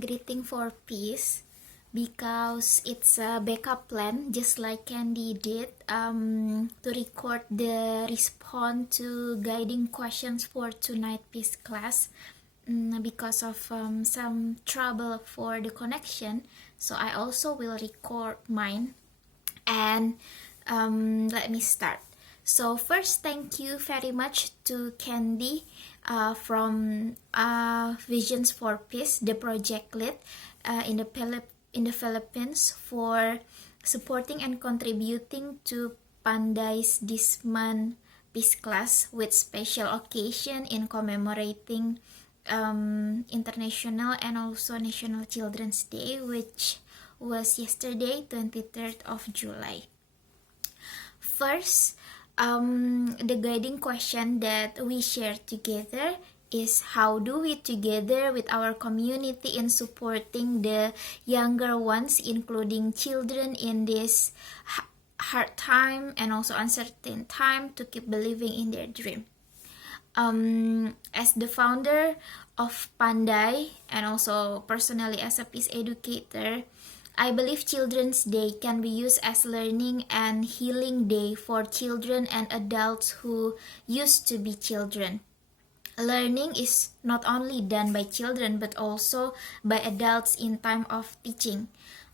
greeting for peace because it's a backup plan, just like Candy did, to record the response to guiding questions for tonight peace class. Because of some trouble for the connection, so I also will record mine. And let me start. So first, thank you very much to Candy from Visions for Peace, the project lead in the Philippines, for supporting and contributing to PANDAI's this month peace class with special occasion in commemorating International and also National Children's Day, which was yesterday, 23rd of July. First, the guiding question that we share together is how do we together with our community in supporting the younger ones, including children in this hard time and also uncertain time, to keep believing in their dream. As the founder of PANDAI and also personally as a peace educator, I believe Children's Day can be used as learning and healing day for children and adults who used to be children. Learning is not only done by children but also by adults in time of teaching.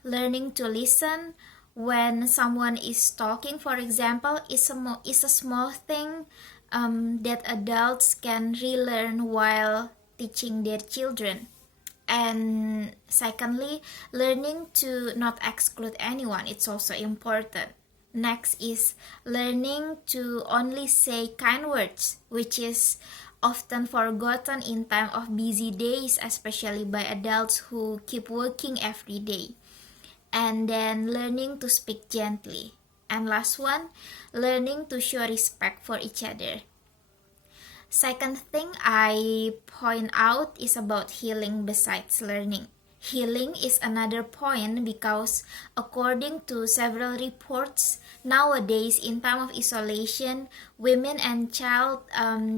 Learning to listen when someone is talking, for example, is a small thing that adults can relearn while teaching their children. And secondly, learning to not exclude anyone, it's also important. Next is learning to only say kind words, which is often forgotten in time of busy days, especially by adults who keep working every day. And then learning to speak gently. And last one, learning to show respect for each other. Second thing I point out is about healing besides learning. Healing is another point because according to several reports, nowadays in time of isolation, women and child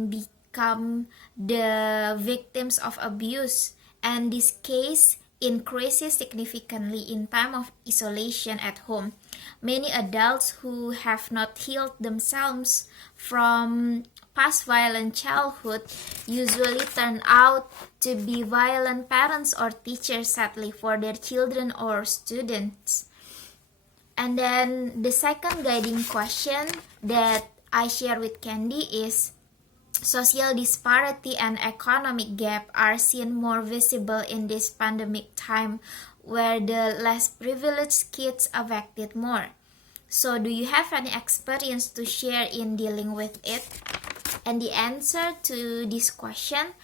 become the victims of abuse, and this case increases significantly in time of isolation at home. Many adults who have not healed themselves from past violent childhood usually turn out to be violent parents or teachers, sadly, for their children or students. And then the second guiding question that I share with Candy is social disparity and economic gap are seen more visible in this pandemic time, where the less privileged kids affected more. So do you have any experience to share in dealing with it? And the answer to this question,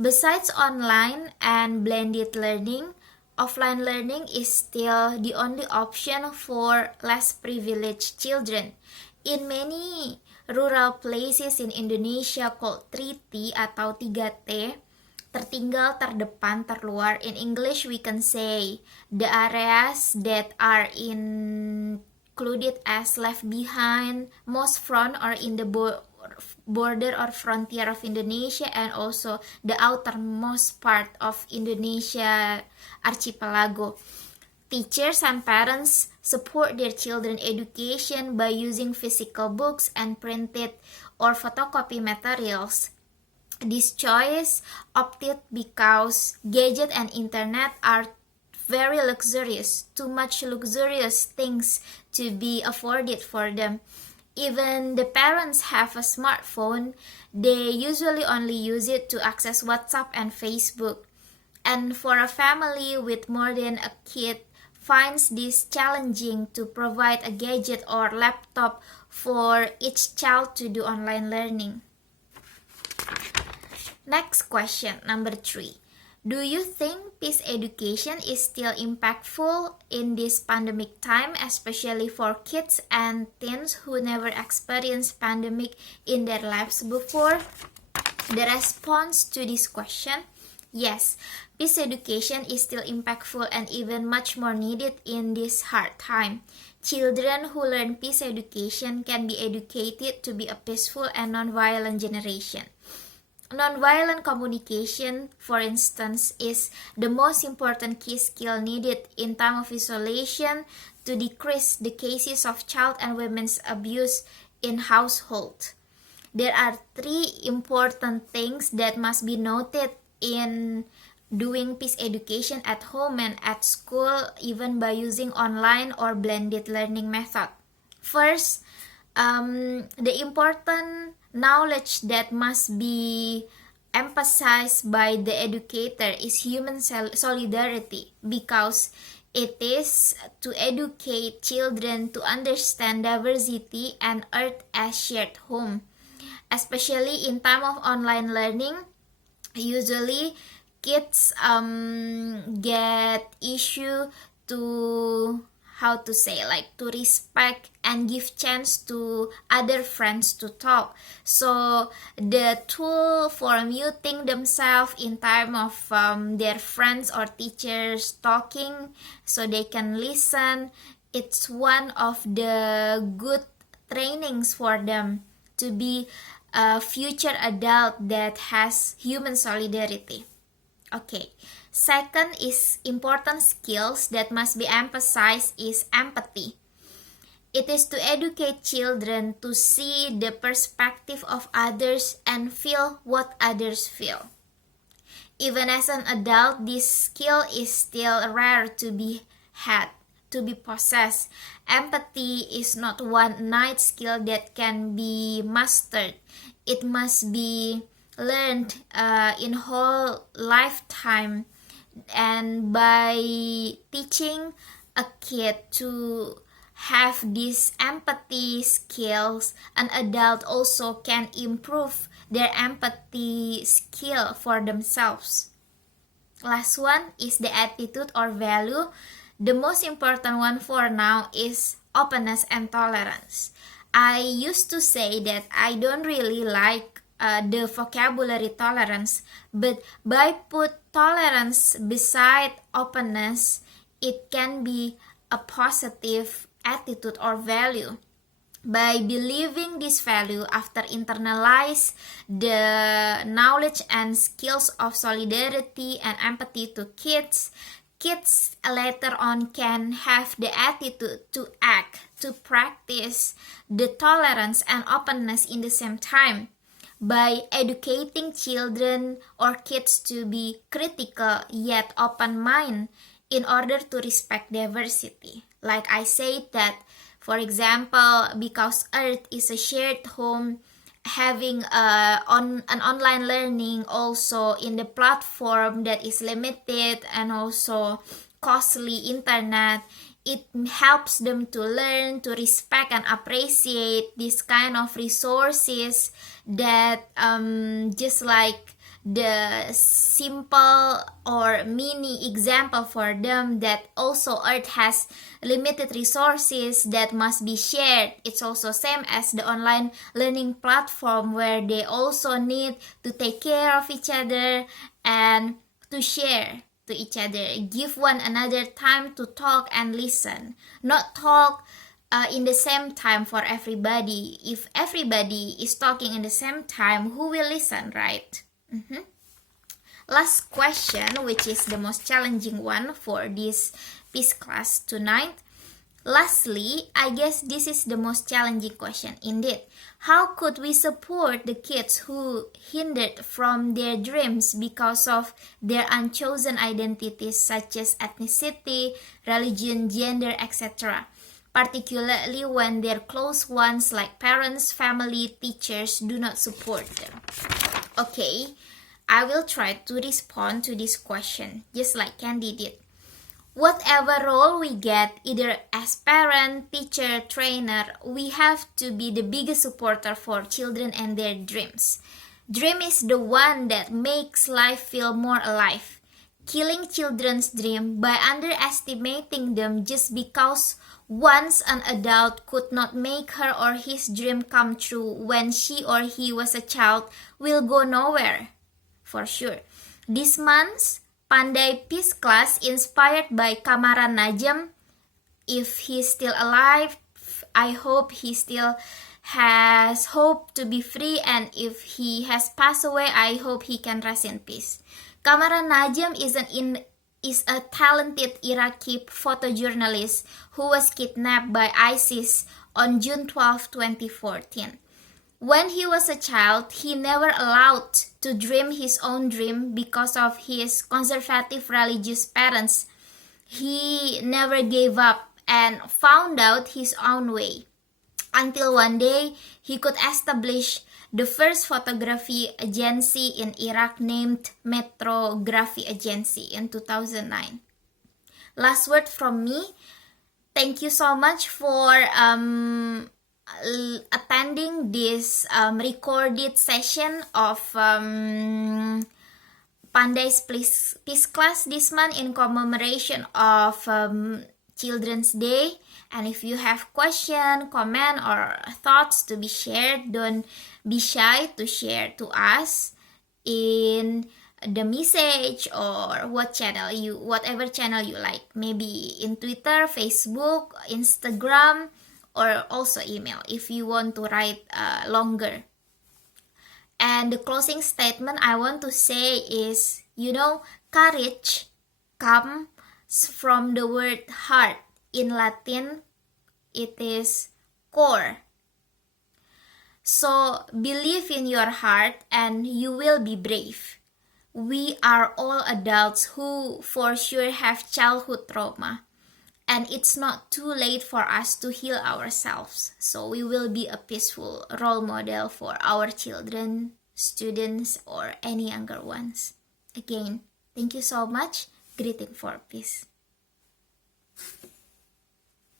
besides online and blended learning, offline learning is still the only option for less privileged children. In many rural places in Indonesia called 3T atau 3T, tertinggal, terdepan, terluar. In English we can say the areas that are included as left behind, most front or in the border or frontier of Indonesia, and also the outermost part of Indonesia archipelago. Teachers and parents support their children's education by using physical books and printed or photocopy materials. This choice opted because gadget and internet are very luxurious, too much luxurious things to be afforded for them. Even the parents have a smartphone, they usually only use it to access WhatsApp and Facebook. And for a family with more than a kid, finds this challenging to provide a gadget or laptop for each child to do online learning. Next question, number 3. Do you think peace education is still impactful in this pandemic time, especially for kids and teens who never experienced pandemic in their lives before? The response to this question, yes, peace education is still impactful and even much more needed in this hard time. Children who learn peace education can be educated to be a peaceful and non-violent generation. Nonviolent communication, for instance, is the most important key skill needed in time of isolation to decrease the cases of child and women's abuse in household. There are three important things that must be noted in doing peace education at home and at school, even by using online or blended learning method. First, the important knowledge that must be emphasized by the educator is human solidarity, because it is to educate children to understand diversity and earth as shared home. Especially in time of online learning, usually kids get issue to, how to say, like to respect and give chance to other friends to talk. So the tool for muting themselves in time of their friends or teachers talking so they can listen, it's one of the good trainings for them to be a future adult that has human solidarity. Okay. Second is important skills that must be emphasized is empathy. It is to educate children to see the perspective of others and feel what others feel. Even as an adult, this skill is still rare to be had, to be possessed. Empathy is not one night skill that can be mastered. It must be learned in whole lifetime, and by teaching a kid to have these empathy skills, an adult also can improve their empathy skill for themselves. Last one is the attitude or value. The most important one for now is openness and tolerance. I used to say that I don't really like the vocabulary tolerance, but by put tolerance beside openness, it can be a positive attitude or value. By believing this value after internalize the knowledge and skills of solidarity and empathy to kids later on can have the attitude to act, to practice the tolerance and openness in the same time. By educating children or kids to be critical yet open-minded in order to respect diversity. Like I said that, for example, because Earth is a shared home, having an online learning also in the platform that is limited and also costly internet, it helps them to learn to respect and appreciate this kind of resources that just like the simple or mini example for them that also Earth has limited resources that must be shared. It's also same as the online learning platform where they also need to take care of each other and to share to each other, give one another time to talk and listen, not talk in the same time for everybody. If everybody is talking in the same time, who will listen, right? Last question, which is the most challenging one for this peace class tonight. Lastly, I guess this is the most challenging question indeed. How could we support the kids who hindered from their dreams because of their unchosen identities such as ethnicity, religion, gender, etc., particularly when their close ones like parents, family, teachers do not support them? Okay, I will try to respond to this question just like Candy did. Whatever role we get, either as parent, teacher, trainer, we have to be the biggest supporter for children and their dreams. Dream is the one that makes life feel more alive. Killing children's dream by underestimating them just because once an adult could not make her or his dream come true when she or he was a child will go nowhere, for sure. This month's Pandai Peace Class inspired by Kamaran Najam. If he's still alive, I hope he still has hope to be free, and if he has passed away, I hope he can rest in peace. Kamaran Najm is a talented Iraqi photojournalist who was kidnapped by ISIS on June 12, 2014. When he was a child, he never allowed to dream his own dream because of his conservative religious parents. He never gave up and found out his own way, until one day he could establish the first photography agency in Iraq named Metrography Agency in 2009. Last word from me. Thank you so much for attending this recorded session of Pandai's Peace Class this month in commemoration of Children's Day. And if you have question, comment, or thoughts to be shared, don't be shy to share to us in the message or whatever channel you like. Maybe in Twitter, Facebook, Instagram, or also email if you want to write longer. And the closing statement I want to say is, courage comes from the word heart. In Latin, it is cor. So believe in your heart and you will be brave. We are all adults who for sure have childhood trauma. And it's not too late for us to heal ourselves. So we will be a peaceful role model for our children, students, or any younger ones. Again, thank you so much. Greeting for peace.